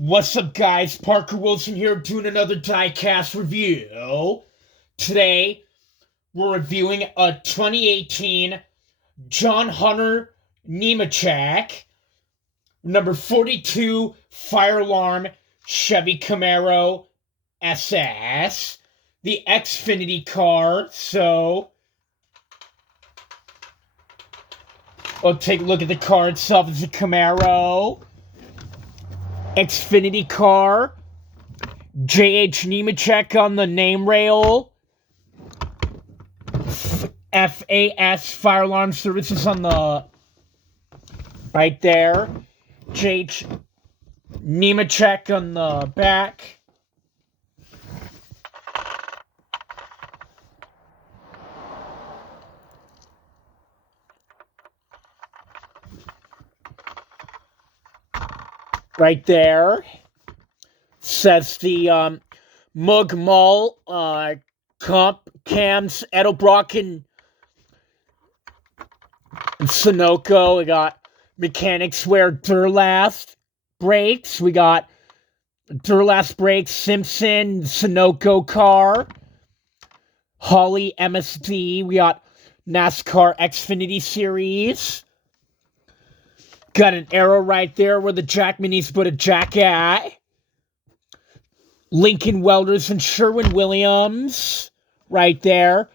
What's up, guys? Parker Wilson here doing another Diecast review. Today, we're reviewing a 2018 John Hunter Nemechek number 42 fire alarm Chevy Camaro SS, the Xfinity car. So, we'll take a look at the car itself. It's a Camaro Xfinity car. J.H. Nemechek on the name rail. FAS Fire Alarm Services on the right there. J.H. Nemechek on the back. Right there. Says the Mug Mall, Comp, Cams, Edelbrock, and Sunoco. We got Mechanics Wear Durlast brakes. We got Durlast brakes, Simpson, Sunoco car. Holly MSD. We got NASCAR Xfinity Series. Got an arrow right there where the jackman needs to put a jack at. Lincoln Welders and Sherwin-Williams right there.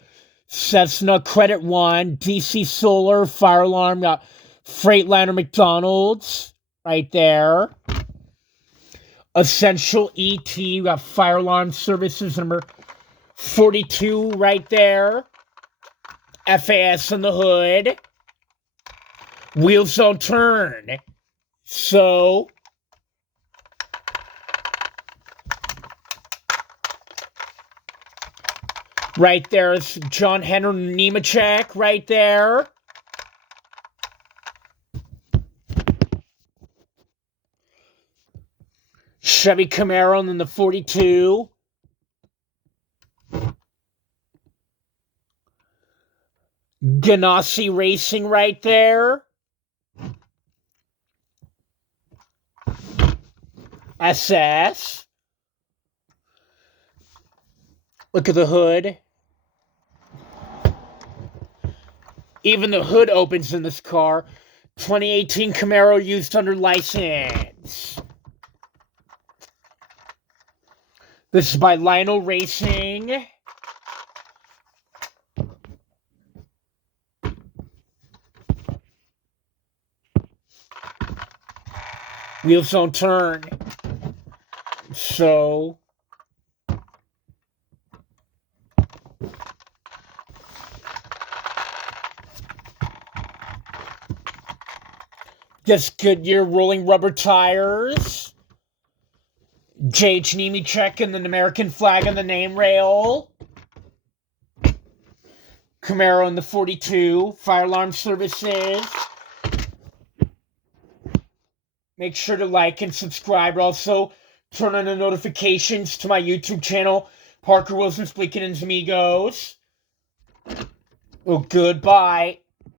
Cessna Credit One, DC Solar, Fire Alarm, got Freightliner McDonald's right there. Essential ET, we got Fire Alarm Services number 42 right there. FAS on the hood. Wheels don't turn. So, right there is John Hunter Nemechek right there. Chevy Camaro and then the 42. Ganassi Racing right there. SS. Look at the hood. Even the hood opens in this car. 2018 Camaro used under license. This is by Lionel Racing. Wheels don't turn. So, just Goodyear rolling rubber tires. J.H. Nemechek and an American flag on the name rail. Camaro in the 42. Fire Alarm Services. Make sure to like and subscribe. Also, turn on the notifications to my YouTube channel, Parker Wilson's Bleakin' and Amigos. Well, goodbye.